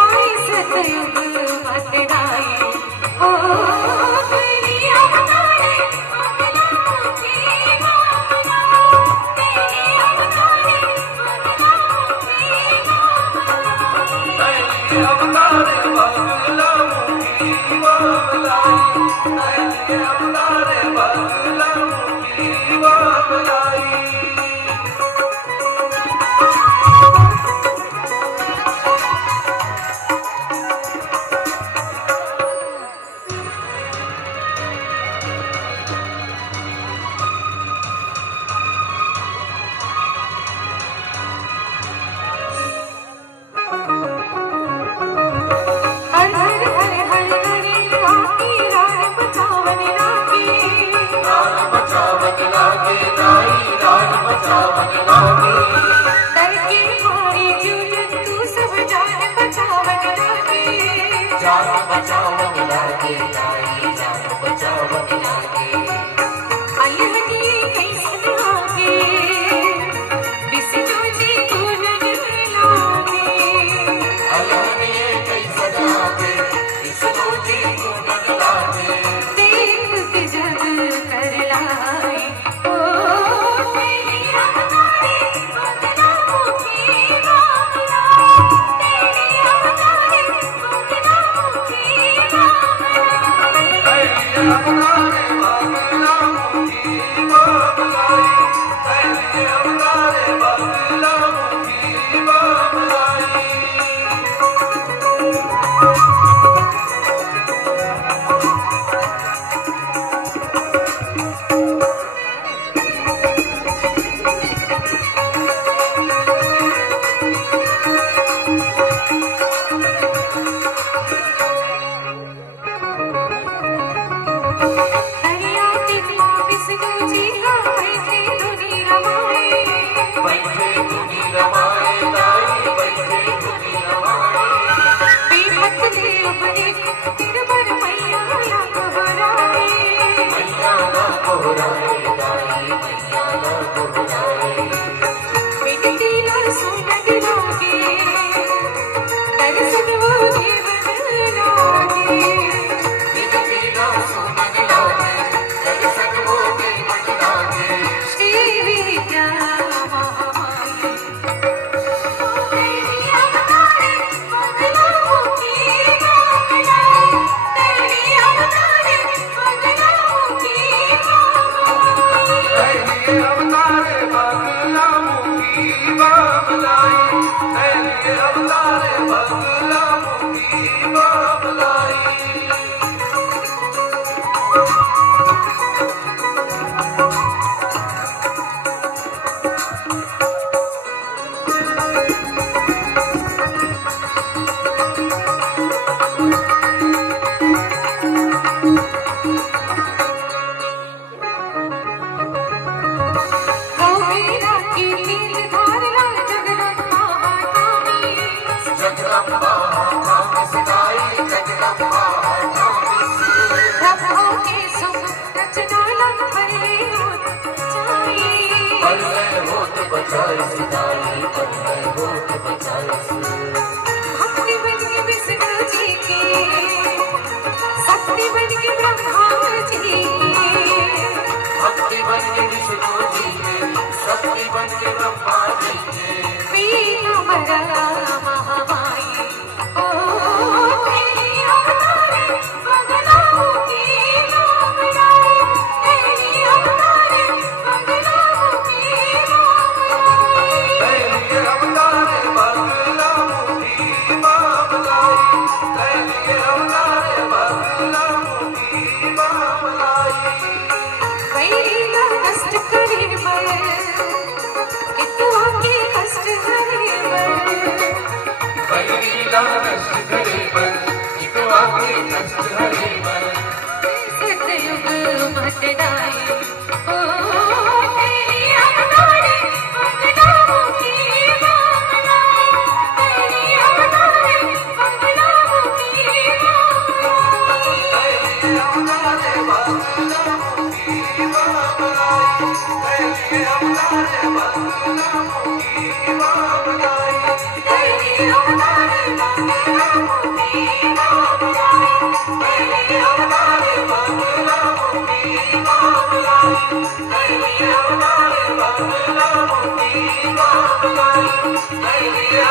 आई सतयुग मतराई ओ तेरी अवतारे मंगला मुझे मामला तेरी अवतारे मंगला मुझे अवतारे मंगला मुखी मामलाई अवतारे मंगला मुखी मामलाई जान बचावन लागे दाई जान बचावन लागे अलहनी कैसन आगे बिसजो जी गुनन लागे अलहनी कैसन आगे बिसजो जी गुनन लागे देख के जग कर लाई ओ तेरी अवतारे मंगला मुखी मामला तेरी अवतारे मंगला मुखी अवतारे मंगला मुखी मामलाई अवतारे मंगला मुखी मामलाई भक्ति बन के विष्णु जी की शक्ति बन के ब्रह्मा जी की भक्ति बन के विष्णु जी के शक्ति बन के ब्रह्मा जी के बीना मरा महामाई ओ तेरी अवतारे मंगला मुखी मामला तेरी अवतारे मंगला मुखी मामला अवतारे मंगला नाम लाई, नैनी